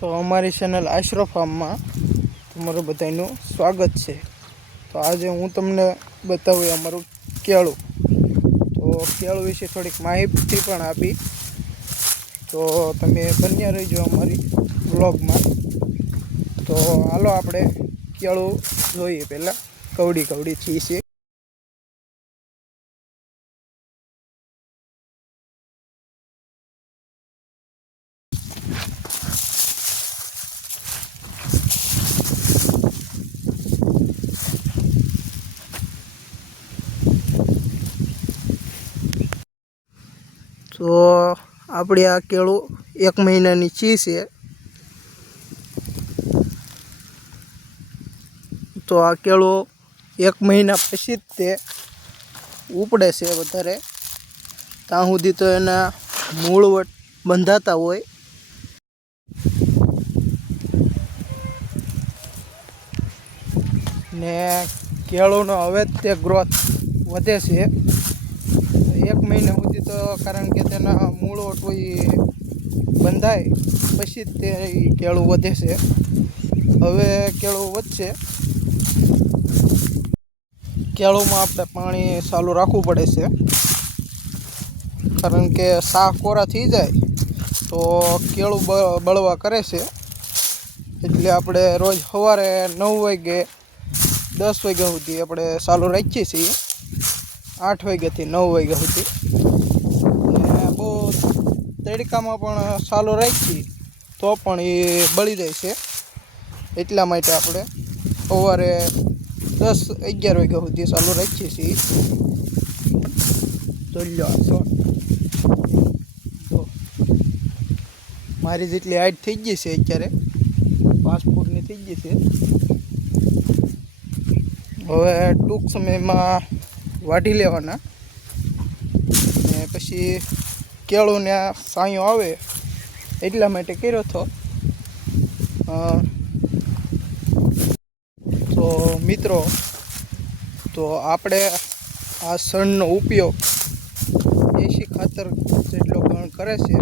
તો અમારી ચેનલ આશરો ફાર્મમાં તમારું બધાનું સ્વાગત છે। તો આજે હું તમને બતાવું અમારું કેળું। તો કેળું વિશે થોડીક માહિતી પણ આપી, તો તમે બન્યા રહેજો અમારી વ્લોગમાં। તો હાલો આપણે કેળું જોઈએ। પહેલાં કવડી થી છે। તો આપણે આ કેળું 1 મહિનાની ચી છે। તો આ કેળું 1 મહિના પછી જ તે ઉપડે છે। વધારે ત્યાં સુધી તો એના મૂળ બંધાતા હોય ને કેળુંનો હવે તે ગ્રોથ વધે છે 1 મહિના સુધી। તો કારણ કે તેના મૂળો કોઈ બંધાય પછી જ તે કેળું વધે છે। હવે કેળું વધશે। કેળુંમાં આપણે પાણી ચાલુ રાખવું પડે છે, કારણ કે શાક કોરા થઈ જાય તો કેળું બળવા કરે છે। એટલે આપણે રોજ સવારે 9 વાગે 10 વાગ્યા સુધી આપણે ચાલુ રાખીએ છીએ, 8 વાગ્યાથી 9 વાગ્યા સુધી। ને બહુ તડકામાં પણ ચાલુ રાખીએ તો પણ એ બળી જાય છે। એટલા માટે આપણે સવારે 10-11 વાગ્યા સુધી ચાલુ રાખીએ છીએ। તો મારી જેટલી હાઈટ થઈ ગઈ છે, અત્યારે 5 ફૂટની થઈ ગઈ છે। હવે ટૂંક સમયમાં વાઢી લેવાના, ને પછી કેળુંને સાયો આવે એટલા માટે કર્યો હતો। તો મિત્રો, તો આપણે આ સણનો ઉપયોગ દેશી ખાતર જેટલો પણ કરે છે।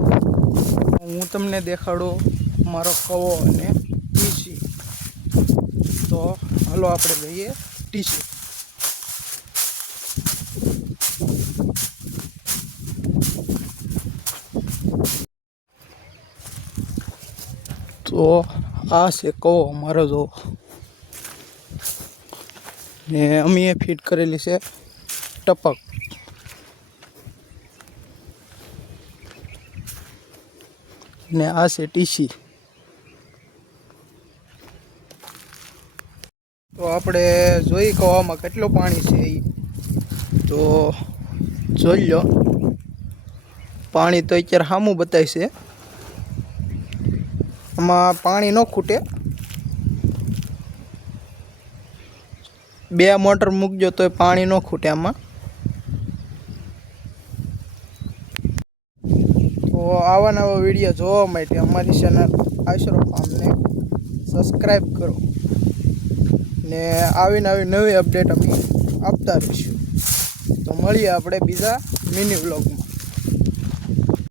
હું તમને દેખાડું મારો કવો અને ટીસી। તો હાલો આપણે લઈએ ટીસી। તો આ છે કવો મારો, જો ને અમે ફિટ કરેલી છે ટપક, ને આ છે ટીસી। તો આપણે જોઈ કવામાં કેટલું પાણી છે એ તો જોઈ લો। પાણી તો અત્યારે સામું બતાય છે, આમાં પાણી ન ખૂટે। 2 મોટર મૂકજો તોય પાણી ન ખૂટે આમાં। તો આવા નવા વિડીયો જોવા માટે અમારી ચેનલ આશરો ફાર્મને સબસ્ક્રાઈબ કરો, ને આવી નવી અપડેટ અમે આપતા રહીશું। તો મળીએ આપણે બીજા મિની વ્લોગમાં।